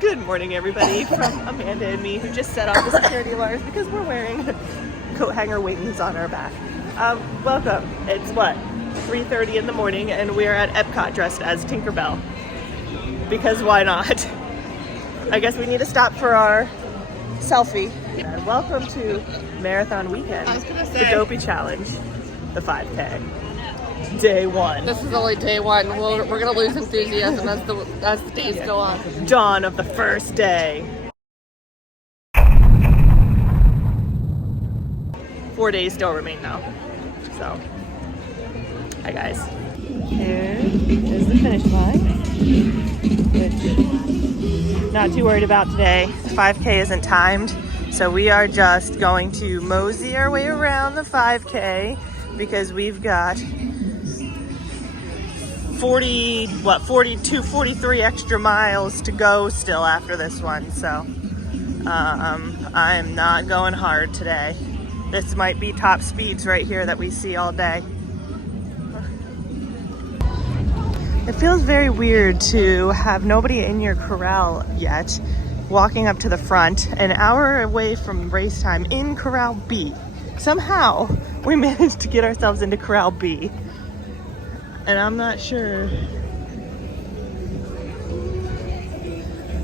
Good morning, everybody, from Amanda and me, who just set off the security alarms because we're wearing coat hanger wings on our back. Welcome. It's what, 3:30 in the morning, and we're at Epcot dressed as Tinkerbell. Because why not? I guess we need to stop for our selfie. And welcome to Marathon Weekend, the Dopey Challenge, the 5K. Day one. This is only day one. We're gonna lose enthusiasm as the days go on. Dawn of the first day. 4 days still remain now. So, hi guys. Here is the finish line, which not too worried about today. The 5K isn't timed, so we are just going to mosey our way around the 5K because we've got 43 extra miles to go still after this one. So I am not going hard today. This might be top speeds right here that we see all day. It feels very weird to have nobody in your corral yet, walking up to the front an hour away from race time in Corral B. Somehow we managed to get ourselves into Corral B. And I'm not sure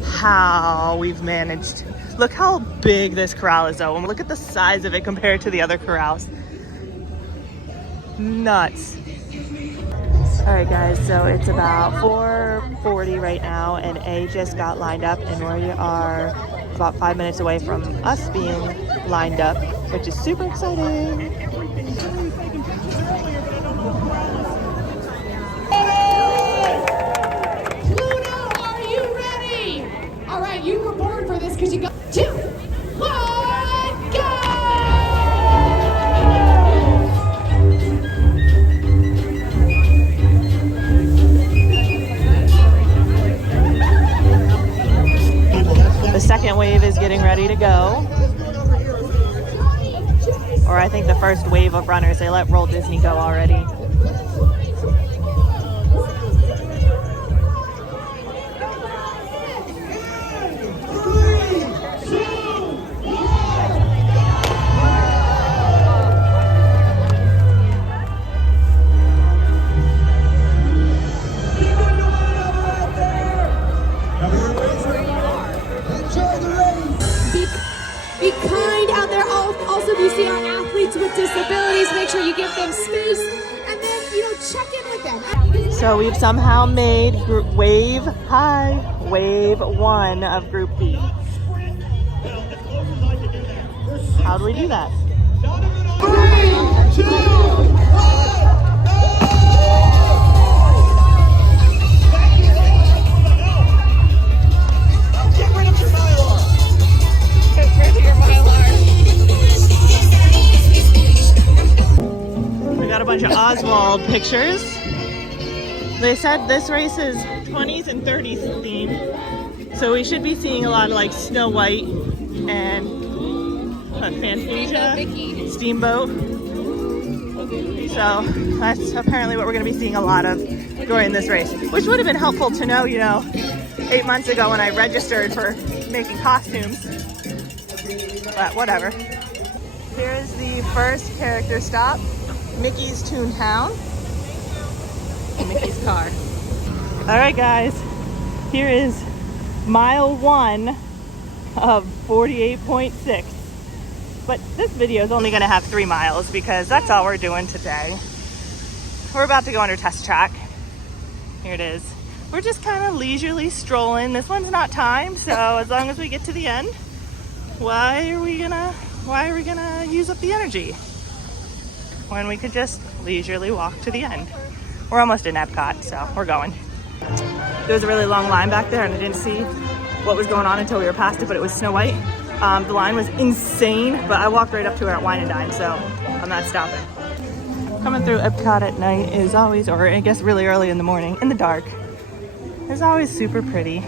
how we've managed. Look how big this corral is though, and look at the size of it compared to the other corrals. Nuts. All right guys, so it's about 4:40 right now, and A just got lined up, and we are about 5 minutes away from us being lined up, which is super exciting. You were born for this because you got 2, 1, go! The second wave is getting ready to go. Or I think the first wave of runners, they let runDisney go already. Be kind out there. Also, if you see our athletes with disabilities, make sure you give them space, and then, check in with them. So we've somehow made wave 1 of Group B. How do we do that? 3, 2, 1. A bunch of Oswald pictures. They said this race is 20s and 30s themed, so we should be seeing a lot of like Snow White and Fantasia, Steamboat. So that's apparently what we're going to be seeing a lot of during this race, which would have been helpful to know, 8 months ago when I registered for making costumes, but whatever. Here's the first character stop. Mickey's Toontown. Mickey's car. All right, guys. Here is mile 1 of 48.6. But this video is only going to have 3 miles because that's all we're doing today. We're about to go under test track. Here it is. We're just kind of leisurely strolling. This one's not timed, so as long as we get to the end, why are we gonna use up the energy when we could just leisurely walk to the end? We're almost in Epcot, so we're going. There was a really long line back there, and I didn't see what was going on until we were past it, but it was Snow White. The line was insane, but I walked right up to her at Wine and Dine, so I'm not stopping. Coming through Epcot at night is always, or I guess really early in the morning, in the dark, is always super pretty.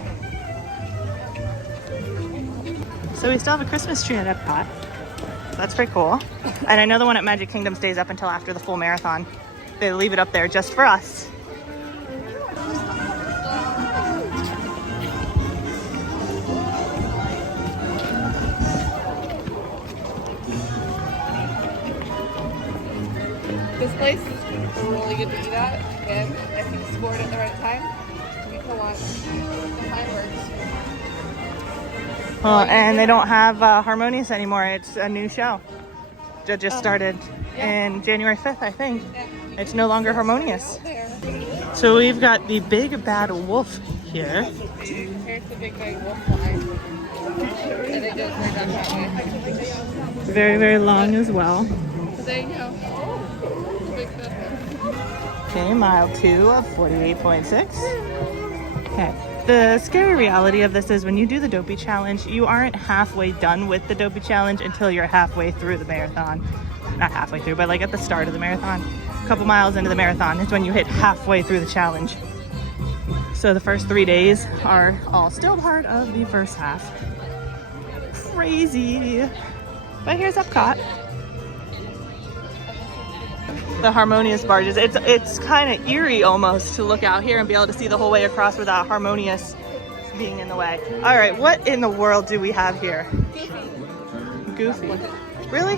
So we still have a Christmas tree at Epcot. That's pretty cool. And I know the one at Magic Kingdom stays up until after the full marathon. They leave it up there just for us. place is really good to eat at, and if you scored at the right time, you can watch the fireworks. Well, and they don't have Harmonious anymore. It's a new show that just started in January 5th, I think. Yeah. It's no longer Harmonious. There. So we've got the big bad wolf here. Here's the big big wolf line. And it goes right down that way. Very, very long as well. So there you go. The big bad wolf. Okay, mile 2 of 48.6. Okay. The scary reality of this is when you do the Dopey challenge, you aren't halfway done with the Dopey challenge until you're halfway through the marathon. Not halfway through, but like at the start of the marathon. A couple miles into the marathon is when you hit halfway through the challenge. So the first 3 days are all still part of the first half. Crazy. But here's Epcot. The Harmonious barges. It's kind of eerie almost to look out here and be able to see the whole way across without Harmonious being in the way. All right, what in the world do we have here? Goofy. Really?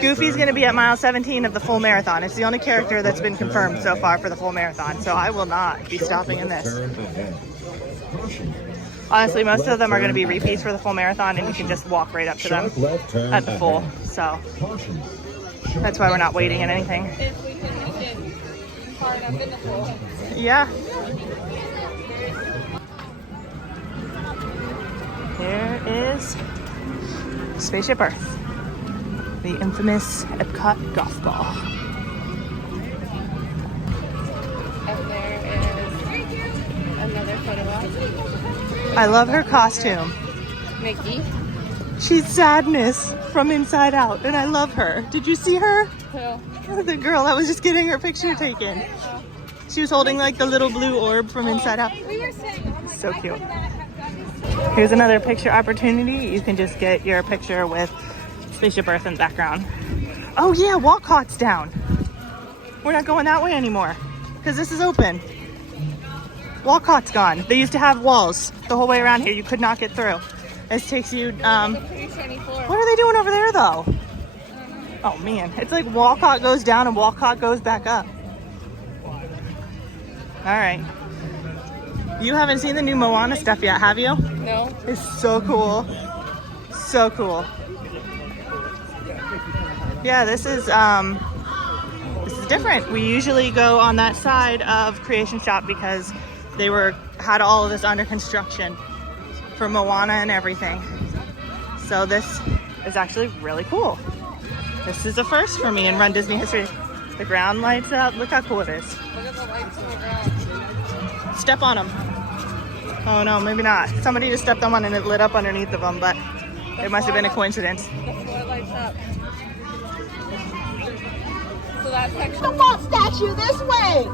Goofy's going to be at mile 17 of the full marathon. It's the only character that's been confirmed so far for the full marathon, so I will not be stopping in this. Honestly, most of them are going to be repeats for the full marathon, and you can just walk right up to them at the full. So that's why we're not waiting in anything. If we can make it far enough in the pool. Yeah. Here is Spaceship Earth, the infamous Epcot golf ball. And there is another photo op. I love her costume. Mickey. She's Sadness from Inside Out, and I love her. Did you see her? Who? The girl that was just getting her picture taken. She was holding like the little blue orb from Inside Out. So cute. Here's another picture opportunity. You can just get your picture with Spaceship Earth in the background. Oh yeah, Walcott's down. We're not going that way anymore because this is open. Walcott's gone. They used to have walls the whole way around here. You could not get through. This takes you, what are they doing over there though? Oh man, it's like Walcott goes down and Walcott goes back up. All right. You haven't seen the new Moana stuff yet, have you? No. It's so cool. So cool. Yeah, this is different. We usually go on that side of Creation Shop because they had all of this under construction for Moana and everything. So this is actually really cool. This is a first for me in Run Disney history. The ground lights up. Look how cool it is. Look at the lights on the ground. Step on them. Oh no, maybe not. Somebody just stepped on one and it lit up underneath of them, but it must have been a coincidence. The floor lights up. So that section. The ball statue this way.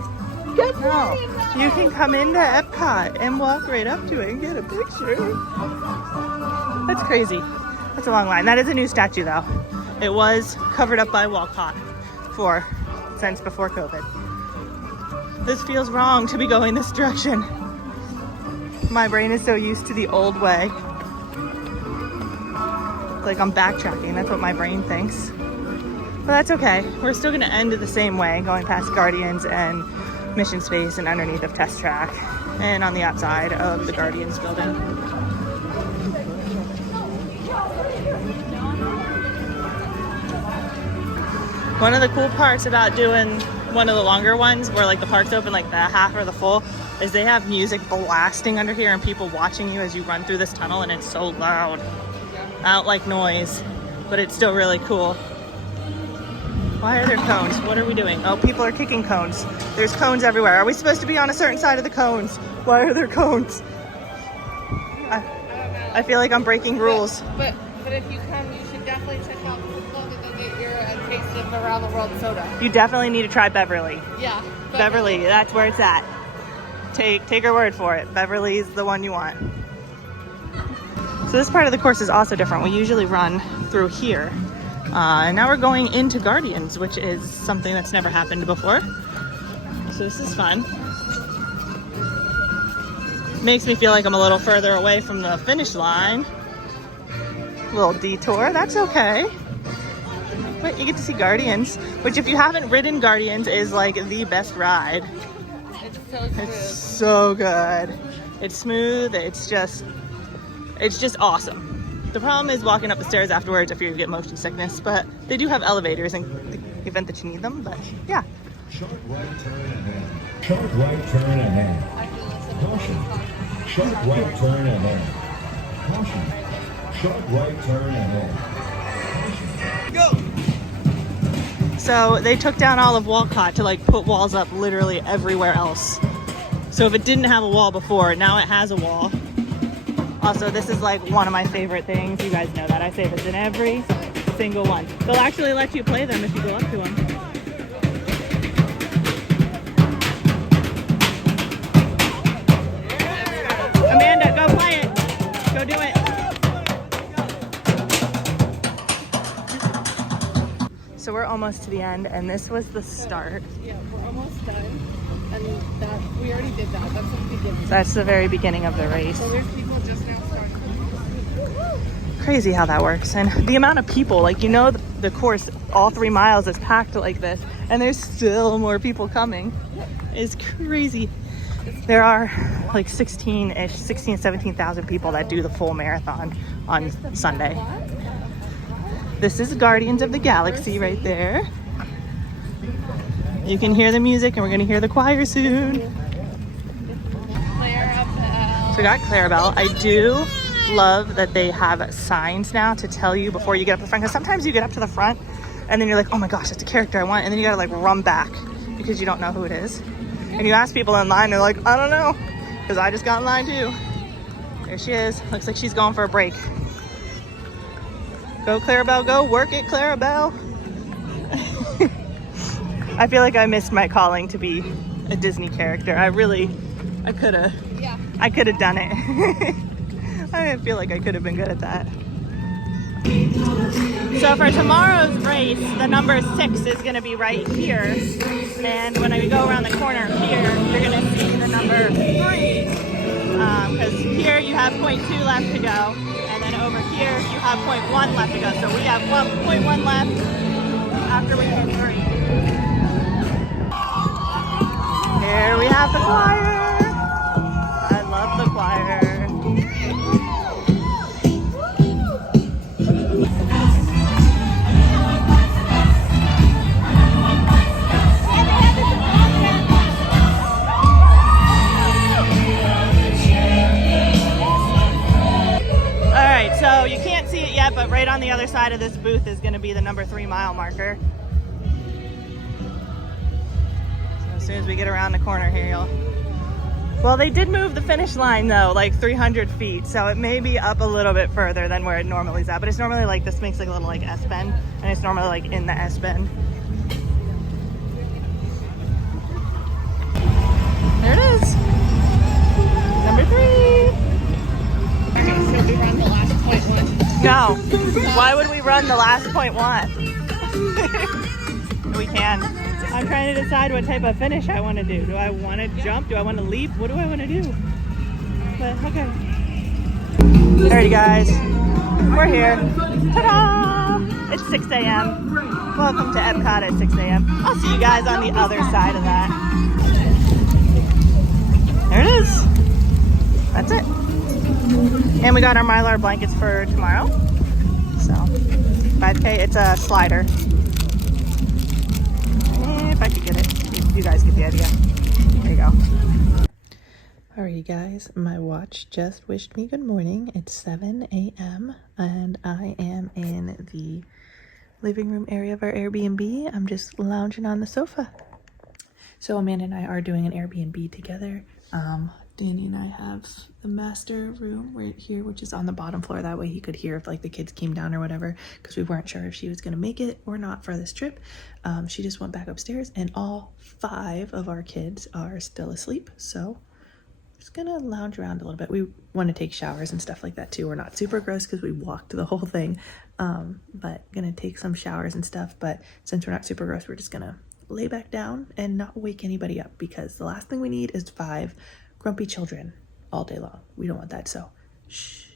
Good No, morning. you can come into Epcot and walk right up to it and get a picture. That's crazy. That's a long line. That is a new statue though. It was covered up by Walcott since before COVID. This feels wrong to be going this direction. My brain is so used to the old way. It's like I'm backtracking. That's what my brain thinks. But that's okay. We're still going to end it the same way, going past Guardians and Mission Space and underneath of Test Track and on the outside of the Guardians building. One of the cool parts about doing one of the longer ones where like the park's open like the half or the full is they have music blasting under here and people watching you as you run through this tunnel, and it's so loud. I don't like noise, but it's still really cool. Why are there cones? What are we doing? Oh, people are kicking cones. There's cones everywhere. Are we supposed to be on a certain side of the cones? Why are there cones? I feel like I'm breaking rules. But if you come, you should definitely check out Food and get your taste of Around the World soda. You definitely need to try Beverly. Yeah. Beverly, that's where it's at. Take her word for it. Beverly's the one you want. So this part of the course is also different. We usually run through here. And now we're going into Guardians, which is something that's never happened before. So this is fun. Makes me feel like I'm a little further away from the finish line. Little detour, that's okay. But you get to see Guardians, which if you haven't ridden Guardians is like the best ride. It's so smooth. It's so good. It's smooth. It's just awesome. The problem is walking up the stairs afterwards if you get motion sickness, but they do have elevators in the event that you need them, but yeah. Sharp right turn ahead. Sharp right turn ahead. Caution. Sharp right turn ahead. Caution. Sharp right turn ahead. So they took down all of Walcott to like put walls up literally everywhere else. So if it didn't have a wall before, now it has a wall. Also, this is like one of my favorite things. You guys know that. I say this in every single one. They'll actually let you play them if you go up to them. Amanda, go play it. Go do it. So we're almost to the end, and this was the start. Yeah, we're almost done. And that we already did that. That's the beginning. That's the very beginning of the race. So there's people just now starting. Crazy how that works. And the amount of people, like, you know, the course, all 3 miles is packed like this, and there's still more people coming. It's crazy. There are like 17,000 people that do the full marathon on Sunday. This is Guardians of the Galaxy right there. You can hear the music, and we're gonna hear the choir soon. Clarabelle. So we got Clarabelle. I do love that they have signs now to tell you before you get up to the front, because sometimes you get up to the front and then you're like, oh my gosh, that's a character I want, and then you gotta like run back because you don't know who it is. And you ask people in line, they're like, I don't know, because I just got in line too. There she is. Looks like she's going for a break. Go Clarabelle, go. Work it, Clarabelle. I feel like I missed my calling to be a Disney character. I could have. Yeah. I could have done it. I feel like I could have been good at that. So for tomorrow's race, the number 6 is going to be right here. And when I go around the corner here, you're going to see the number 3. Because here you have 0.2 left to go. And then over here, you have 0.1 left to go. So we have 1.1 left after we hit 3. Here we have the choir. I love the choir. All right, so you can't see it yet, but right on the other side of this booth is going to be the number 3 mile marker. As soon as we get around the corner here, well, they did move the finish line though, like 300 feet, so it may be up a little bit further than where it normally is at, but it's normally like, this makes like a little like S-bend, and it's normally like in the S-bend. There it is. Number 3. Should we run the last 0.1? No. Why would we run the last 0.1? We can. I'm trying to decide what type of finish I want to do. Do I want to jump? Do I want to leap? What do I want to do? But okay. Alrighty guys, we're here. Ta-da! It's 6 a.m. Welcome to Epcot at 6 a.m. I'll see you guys on the other side of that. There it is. That's it. And we got our Mylar blankets for tomorrow. So, 5K, it's a slider. If I could get it. You guys get the idea. There you go. Alrighty guys, my watch just wished me good morning. It's 7 a.m. and I am in the living room area of our Airbnb. I'm just lounging on the sofa. So Amanda and I are doing an Airbnb together. Danny and I have the master room right here, which is on the bottom floor. That way he could hear if like the kids came down or whatever, because we weren't sure if she was going to make it or not for this trip. She just went back upstairs, and all 5 of our kids are still asleep. So just gonna lounge around a little bit. We want to take showers and stuff like that too. We're not super gross because we walked the whole thing, but gonna take some showers and stuff. But since we're not super gross, we're just gonna lay back down and not wake anybody up, because the last thing we need is 5 grumpy children all day long. We don't want that, so shh.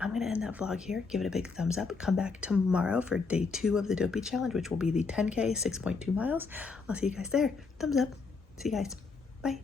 I'm going to end that vlog here. Give it a big thumbs up. Come back tomorrow for day 2 of the Dopey Challenge, which will be the 10K, 6.2 miles. I'll see you guys there. Thumbs up. See you guys. Bye.